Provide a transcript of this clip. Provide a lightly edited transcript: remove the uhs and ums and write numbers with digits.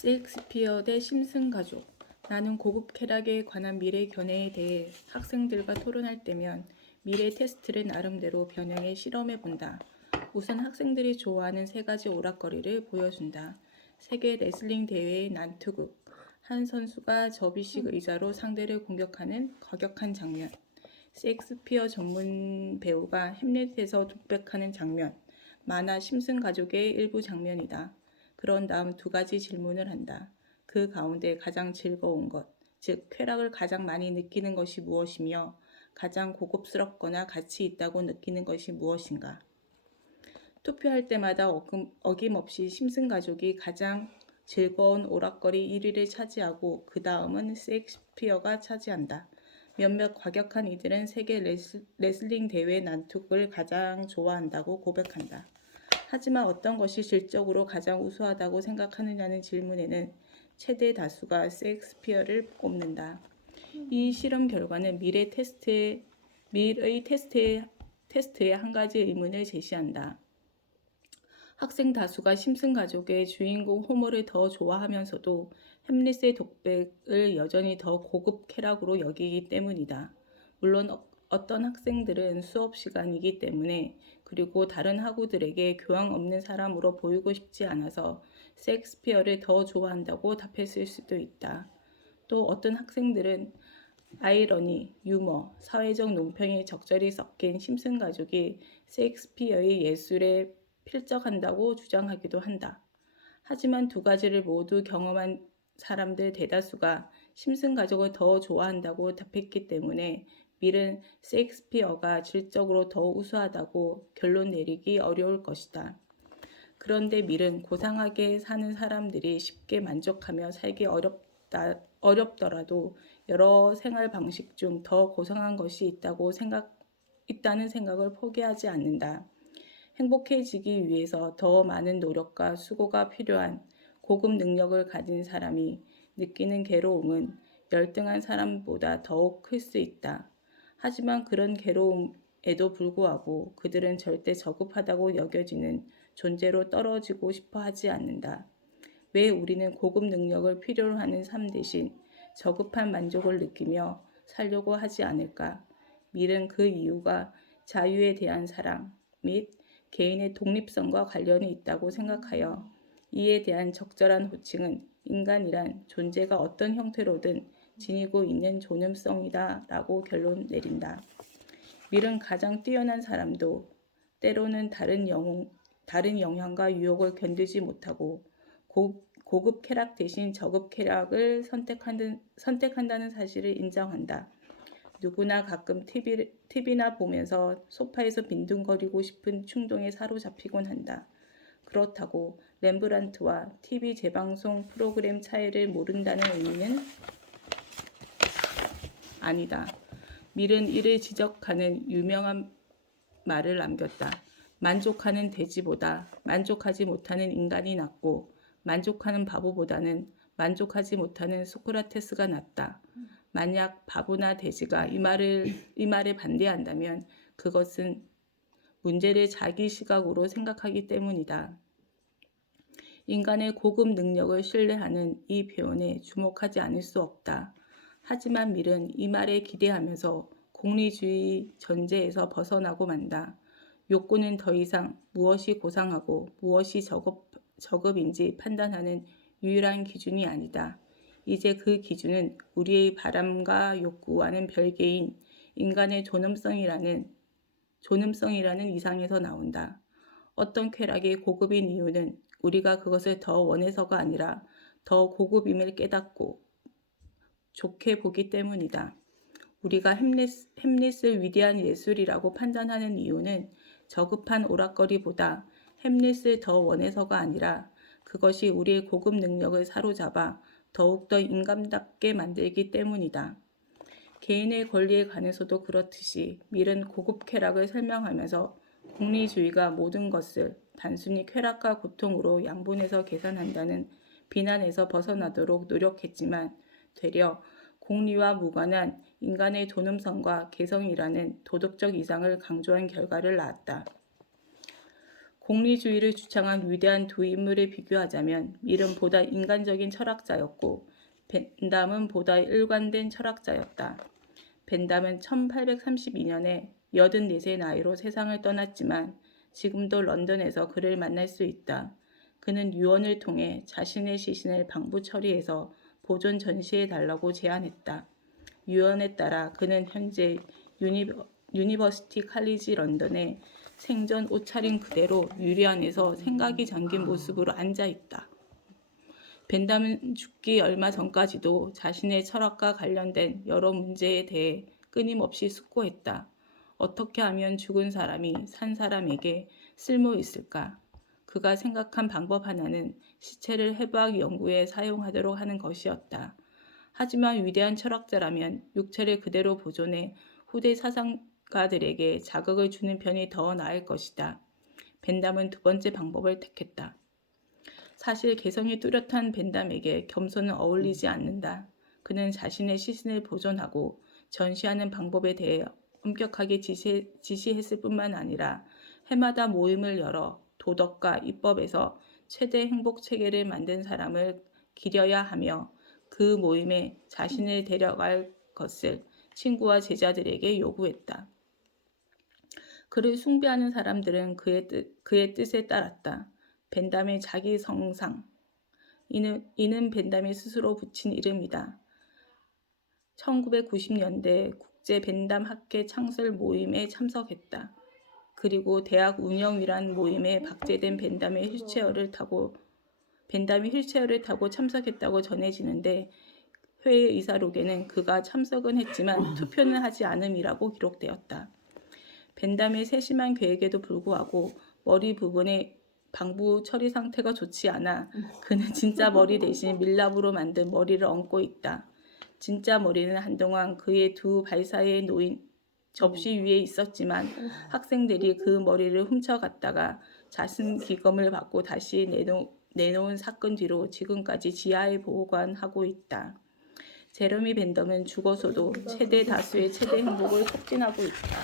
셰익스피어 대 심슨 가족. 나는 고급 쾌락에 관한 미래 견해에 대해 학생들과 토론할 때면 미래 테스트를 나름대로 변형해 실험해 본다. 우선 학생들이 좋아하는 세 가지 오락거리를 보여준다. 세계 레슬링 대회의 난투극. 한 선수가 접이식 의자로 상대를 공격하는 과격한 장면. 셰익스피어 전문 배우가 햄릿에서 독백하는 장면. 만화 심슨 가족의 일부 장면이다. 그런 다음 두 가지 질문을 한다. 그 가운데 가장 즐거운 것, 즉 쾌락을 가장 많이 느끼는 것이 무엇이며 가장 고급스럽거나 가치 있다고 느끼는 것이 무엇인가. 투표할 때마다 어김없이 심슨 가족이 가장 즐거운 오락거리 1위를 차지하고 그 다음은 셰익스피어가 차지한다. 몇몇 과격한 이들은 세계 레슬링 대회 난투극을 가장 좋아한다고 고백한다. 하지만 어떤 것이 질적으로 가장 우수하다고 생각하느냐는 질문에는 최대 다수가 셰익스피어를 꼽는다. 이 실험 결과는 미래의 테스트에 한 가지 의문을 제시한다. 학생 다수가 심슨 가족의 주인공 호머를 더 좋아하면서도 햄릿의 독백을 여전히 더 고급 쾌락으로 여기기 때문이다. 물론 어떤 학생들은 수업 시간이기 때문에 그리고 다른 학우들에게 교양 없는 사람으로 보이고 싶지 않아서 셰익스피어를 더 좋아한다고 답했을 수도 있다. 또 어떤 학생들은 아이러니, 유머, 사회적 논평이 적절히 섞인 심슨 가족이 셰익스피어의 예술에 필적한다고 주장하기도 한다. 하지만 두 가지를 모두 경험한 사람들 대다수가 심슨 가족을 더 좋아한다고 답했기 때문에 밀은 셰익스피어가 질적으로 더 우수하다고 결론 내리기 어려울 것이다. 그런데 밀은 고상하게 사는 사람들이 쉽게 만족하며 살기 어렵더라도 여러 생활 방식 중 더 고상한 것이 있다는 생각을 포기하지 않는다. 행복해지기 위해서 더 많은 노력과 수고가 필요한 고급 능력을 가진 사람이 느끼는 괴로움은 열등한 사람보다 더욱 클 수 있다. 하지만 그런 괴로움에도 불구하고 그들은 절대 저급하다고 여겨지는 존재로 떨어지고 싶어 하지 않는다. 왜 우리는 고급 능력을 필요로 하는 삶 대신 저급한 만족을 느끼며 살려고 하지 않을까? 밀은 그 이유가 자유에 대한 사랑 및 개인의 독립성과 관련이 있다고 생각하여 이에 대한 적절한 호칭은 인간이란 존재가 어떤 형태로든 지니고 있는 존엄성이다 라고 결론 내린다. 밀은 가장 뛰어난 사람도 때로는 다른 영향과 유혹을 견디지 못하고 고급 쾌락 대신 저급 쾌락을 선택한다는 사실을 인정한다. 누구나 가끔 TV나 보면서 소파에서 빈둥거리고 싶은 충동에 사로잡히곤 한다. 그렇다고 렘브란트와 TV 재방송 프로그램 차이를 모른다는 의미는 아니다. 밀은 이를 지적하는 유명한 말을 남겼다. 만족하는 돼지보다 만족하지 못하는 인간이 낫고 만족하는 바보보다는 만족하지 못하는 소크라테스가 낫다. 만약 바보나 돼지가 이 말에 반대한다면 그것은 문제를 자기 시각으로 생각하기 때문이다. 인간의 고급 능력을 신뢰하는 이 표현에 주목하지 않을 수 없다. 하지만 밀은 이 말에 기대하면서 공리주의 전제에서 벗어나고 만다. 욕구는 더 이상 무엇이 고상하고 무엇이 저급인지 판단하는 유일한 기준이 아니다. 이제 그 기준은 우리의 바람과 욕구와는 별개인 인간의 존엄성이라는 이상에서 나온다. 어떤 쾌락이 고급인 이유는 우리가 그것을 더 원해서가 아니라 더 고급임을 깨닫고 좋게 보기 때문이다. 우리가 햄릿을 위대한 예술이라고 판단하는 이유는 저급한 오락거리보다 햄릿을 더 원해서가 아니라 그것이 우리의 고급 능력을 사로잡아 더욱더 인간답게 만들기 때문이다. 개인의 권리에 관해서도 그렇듯이 밀은 고급 쾌락을 설명하면서 공리주의가 모든 것을 단순히 쾌락과 고통으로 양분해서 계산한다는 비난에서 벗어나도록 노력했지만 되려 공리와 무관한 인간의 존엄성과 개성이라는 도덕적 이상을 강조한 결과를 낳았다. 공리주의를 주창한 위대한 두 인물을 비교하자면 밀은 보다 인간적인 철학자였고 벤담은 보다 일관된 철학자였다. 벤담은 1832년에 84세 나이로 세상을 떠났지만 지금도 런던에서 그를 만날 수 있다. 그는 유언을 통해 자신의 시신을 방부 처리해서 보존 전시해 달라고 제안했다. 유언에 따라 그는 현재 유니버시티 칼리지 런던에 생전 옷차림 그대로 유리 안에서 생각이 잠긴 모습으로 앉아 있다. 벤담은 죽기 얼마 전까지도 자신의 철학과 관련된 여러 문제에 대해 끊임없이 숙고했다. 어떻게 하면 죽은 사람이 산 사람에게 쓸모 있을까? 그가 생각한 방법 하나는 시체를 해부학 연구에 사용하도록 하는 것이었다. 하지만 위대한 철학자라면 육체를 그대로 보존해 후대 사상가들에게 자극을 주는 편이 더 나을 것이다. 벤담은 두 번째 방법을 택했다. 사실 개성이 뚜렷한 벤담에게 겸손은 어울리지 않는다. 그는 자신의 시신을 보존하고 전시하는 방법에 대해 엄격하게 지시했을 뿐만 아니라 해마다 모임을 열어 도덕과 입법에서 최대 행복 체계를 만든 사람을 기려야 하며 그 모임에 자신을 데려갈 것을 친구와 제자들에게 요구했다. 그를 숭배하는 사람들은 그의 뜻에 따랐다. 벤담의 자기 성상. 이는 벤담이 스스로 붙인 이름이다. 1990년대 국제 벤담 학회 창설 모임에 참석했다. 그리고 대학 운영위란 모임에 박제된 벤담이 휠체어를 타고 참석했다고 전해지는데 회의 의사록에는 그가 참석은 했지만 투표는 하지 않음이라고 기록되었다. 벤담의 세심한 계획에도 불구하고 머리 부분의 방부 처리 상태가 좋지 않아 그는 진짜 머리 대신 밀랍으로 만든 머리를 얹고 있다. 진짜 머리는 한동안 그의 두 발 사이에 놓인 접시 위에 있었지만 학생들이 그 머리를 훔쳐갔다가 자신 기검을 받고 다시 내놓은 사건 뒤로 지금까지 지하에 보관하고 있다. 제러미 벤담은 죽어서도 최대 다수의 최대 행복을 촉진하고 있다.